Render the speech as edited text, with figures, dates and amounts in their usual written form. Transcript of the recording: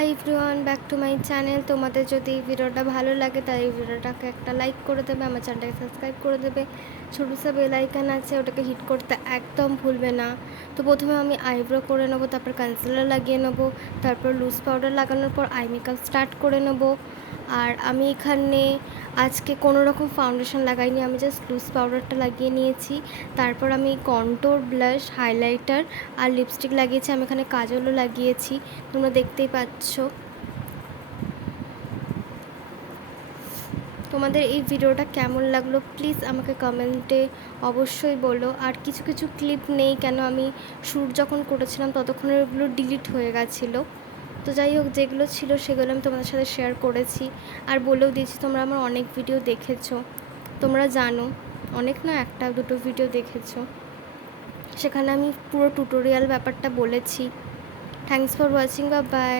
Hi everyone, back to my channel. তোমাদের যদি এই ভিডিওটা ভালো লাগে তাই এই ভিডিওটাকে একটা লাইক করে দেবে, আমার চ্যানেলটাকে সাবস্ক্রাইব করে দেবে। ছোটো সা বেল আইকন আছে, ওটাকে হিট করতে একদম ভুলবে না। তো প্রথমে আমি আইব্রো করে নেবো, তারপর কনসিলার লাগিয়ে নেবো, তারপর লুজ পাউডার লাগানোর পর আই মেকআপ স্টার্ট করে নেবো। আর আমি এখানে আজকে কোনো রকম ফাউন্ডেশন লাগাইনি, আমি জাস্ট লুজ পাউডারটা লাগিয়ে নিয়েছি। তারপর আমি কন্ট্যুর, ব্লাশ, হাইলাইটার আর লিপস্টিক লাগিয়েছি। আমি এখানে কাজলও লাগিয়েছি, তোমরা দেখতেই পাচ্ছ। তোমাদের এই ভিডিওটা কেমন লাগলো প্লিজ আমাকে কমেন্টে অবশ্যই বলো। আর কিছু কিছু ক্লিপ নেই, কেন আমি শ্যুট যখন করেছিলাম ততক্ষণে ওগুলো ডিলিট হয়ে গেছিলো। তো যাই হোক, যেগুলো ছিল সেগুলো আমি তোমাদের সাথে শেয়ার করেছি আর বলেও দিয়েছি। তোমরা আমার অনেক ভিডিও দেখেছো, তোমরা জানো, অনেক না, একটা দুটো ভিডিও দেখেছো, সেখানে আমি পুরো টিউটোরিয়াল ব্যাপারটা বলেছি। Thanks for watching, bye bye.